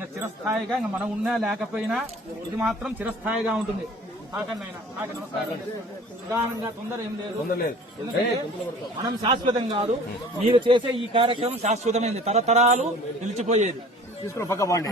ఇంకా చిరస్థాయిగా ఇంకా మనం ఉన్నా లేకపోయినా ఇది మాత్రం చిరస్థాయిగా ఉంటుంది. నిదానంగా తొందర ఏం లేదు. ఎందుకంటే మనం శాశ్వతం కాదు, మీరు చేసే ఈ కార్యక్రమం శాశ్వతమైంది, తరతరాలు నిలిచిపోయేది.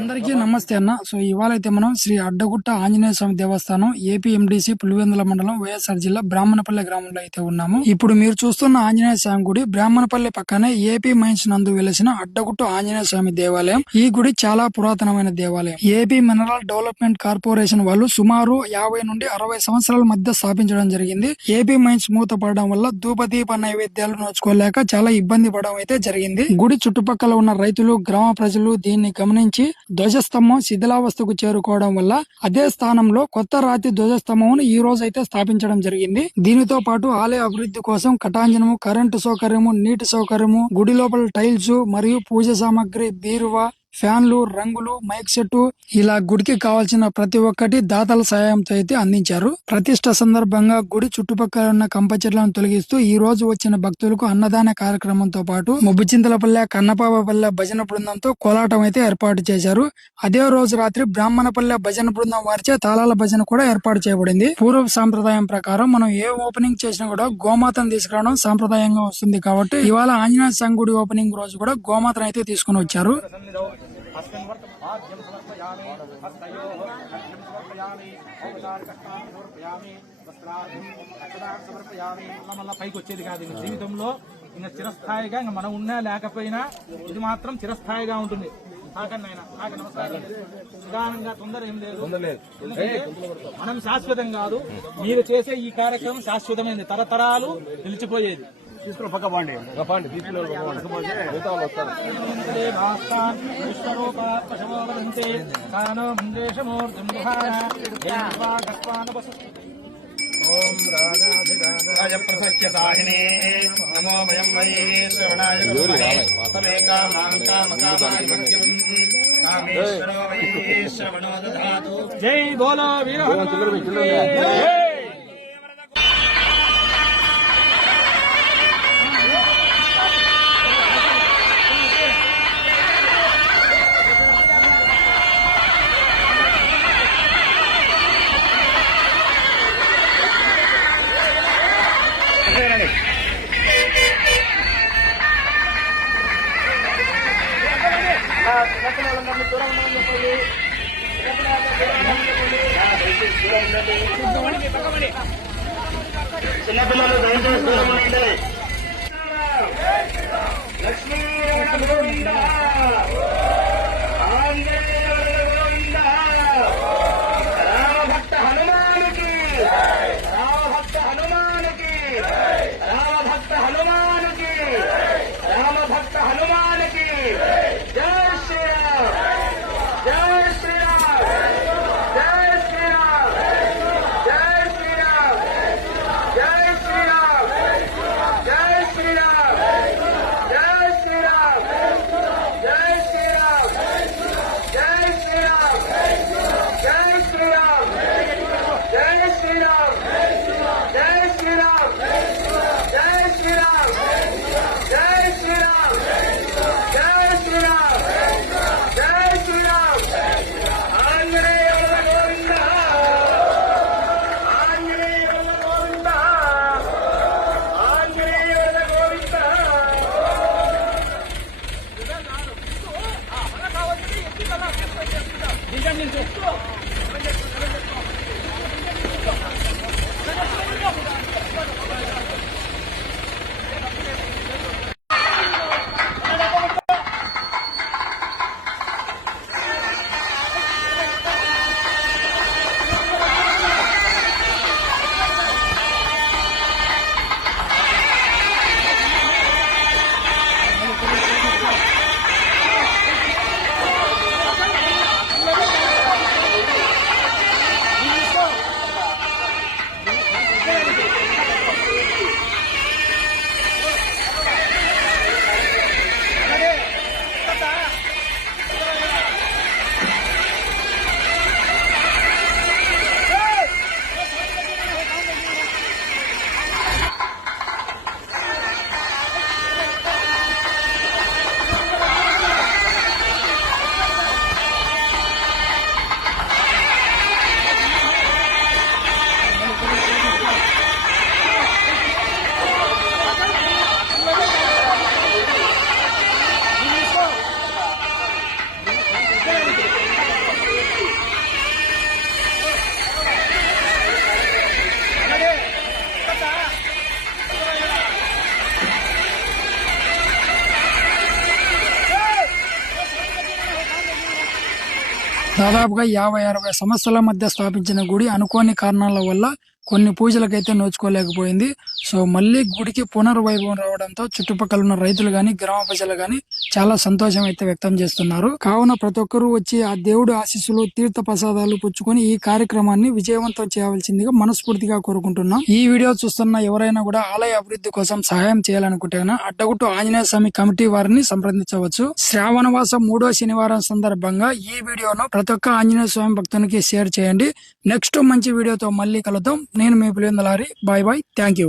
అందరికీ నమస్తే అన్న. సో ఇవాళ అయితే మనం శ్రీ అడ్డగుట్ట ఆంజనేయ స్వామి దేవస్థానం ఏపీఎండిసి పులివెందుల మండలం వైఎస్ఆర్ జిల్లా బ్రాహ్మణపల్లి గ్రామంలో అయితే ఉన్నాము. ఇప్పుడు మీరు చూస్తున్న ఆంజనేయ స్వామి గుడి బ్రాహ్మణపల్లి పక్కనే ఏపీ మైన్స్ నందు వెలిసిన అడ్డగుట్ట ఆంజనేయ స్వామి దేవాలయం. ఈ గుడి చాలా పురాతనమైన దేవాలయం. ఏపీ మినరల్ డెవలప్మెంట్ కార్పొరేషన్ వాళ్ళు సుమారు 50 నుండి 60 సంవత్సరాల మధ్య స్థాపించడం జరిగింది. ఏపీ మైన్స్ మూతపడడం వల్ల ధూపదీప నైవేద్యాలు నోచుకోలేక చాలా ఇబ్బంది పడడం అయితే జరిగింది. గుడి చుట్టుపక్కల ఉన్న రైతులు, గ్రామ ప్రజలు దీన్ని గమనించి ధ్వజస్తంభం శిథిలావస్థకు చేరుకోవడం వల్ల అదే స్థానంలో కొత్త రాతి ధ్వజస్తంభం ఈ రోజు అయితే స్థాపించడం జరిగింది. దీనితో పాటు ఆలయ అభివృద్ధి కోసం కటాంజనము, కరెంటు సౌకర్యము, నీటి సౌకర్యము, గుడి లోపల టైల్స్ మరియు పూజ సామాగ్రి, బీరువా, ఫ్యాన్లు, రంగులు, మైక్ సెట్ ఇలా గుడికి కావాల్సిన ప్రతి ఒక్కటి దాతల సాయంతో అయితే అందించారు. ప్రతిష్ట సందర్భంగా గుడి చుట్టుపక్కల ఉన్న కంప చెట్లను తొలగిస్తూ ఈ రోజు వచ్చిన భక్తులకు అన్నదాన కార్యక్రమంతో పాటు ముబ్బుచింతలపల్లె, కన్నపాపపల్లె భజన బృందంతో కోలాటం అయితే ఏర్పాటు చేశారు. అదే రోజు రాత్రి బ్రాహ్మణపల్లె భజన బృందం వారిచే తాళాల భజన కూడా ఏర్పాటు చేయబడింది. పూర్వ సాంప్రదాయం ప్రకారం మనం ఏ ఓపెనింగ్ చేసినా కూడా గోమాతను తీసుకురావడం సాంప్రదాయంగా వస్తుంది కాబట్టి ఇవాళ ఆంజనేయ స్వామి గుడి ఓపెనింగ్ రోజు కూడా గోమాతను అయితే తీసుకుని వచ్చారు. పైకి వచ్చేది కాదు. జీవితంలో ఇంకా చిరస్థాయిగా ఇంకా మనం ఉన్నా లేకపోయినా ఇది మాత్రం చిరస్థాయిగా ఉంటుంది. నిదానంగా తొందర ఏం లేదు. ఎందుకంటే మనం శాశ్వతం కాదు, మీరు చేసే ఈ కార్యక్రమం శాశ్వతమైంది, తరతరాలు నిలిచిపోయేది. రాజప్రసఖ్యసాహినే నమో వయం వై శ్రవణాయ కామేశ్వరో వై శ్రవణో దధాతు. జై బోలో వీర చిన్నపిల్లలు దయచేసి దూరం ఉండండి. లక్ష్మీ గోవింద, ఆంజనేయ గోవింద, రామభక్త హనుమానికి, రామభక్త హనుమానికి, రామభక్త హనుమానికి, రామభక్త హనుమానికి. జై శ్రీరామ్, జై శ్రీరామ్, జై శ్రీరామ్, జై శ్రీరామ్, జై శ్రీరామ్, జై శ్రీరామ్, జై శ్రీరామ్, జై శ్రీరామ్, జై శ్రీరామ్, జై శ్రీరామ్, జై శ్రీరామ్, జై శ్రీరామ్, జై శ్రీరామ్, జై శ్రీరామ్, జై శ్రీరామ్, జై శ్రీరామ్. ఆంజనేయ గోవింద, ఆంజనేయ గోవింద, ఆంజనేయ గోవింద. దాదాపుగా 50-60 సంవత్సరాల మధ్య స్థాపించిన గుడి అనుకోని కారణాల వల్ల కొన్ని పూజలకైతే నోచుకోలేకపోయింది. సో మళ్ళీ గుడికి పునర్వైభవం రావడంతో చుట్టుపక్కల ఉన్న రైతులు గాని గ్రామ ప్రజలు గాని చాలా సంతోషం అయితే వ్యక్తం చేస్తున్నారు. కావున ప్రతి ఒక్కరూ వచ్చి ఆ దేవుడి ఆశీస్సులు తీర్థ ప్రసాదాలు పుచ్చుకొని ఈ కార్యక్రమాన్ని విజయవంతం చేయవలసిందిగా మనస్ఫూర్తిగా కోరుకుంటున్నాం. ఈ వీడియో చూస్తున్న ఎవరైనా కూడా ఆలయ అభివృద్ధి కోసం సహాయం చేయాలనుకుంటే అడ్డగుట్టు ఆంజనేయ స్వామి కమిటీ వారిని సంప్రదించవచ్చు. శ్రావణమాసం 3వ శనివారం సందర్భంగా ఈ వీడియోను ప్రతి ఒక్క ఆంజనేయ స్వామి భక్తునికి షేర్ చేయండి. నెక్స్ట్ మంచి వీడియోతో మళ్ళీ కలుద్దాం. నేను మీ Pulivendula Hari. Bye bye. Thank you.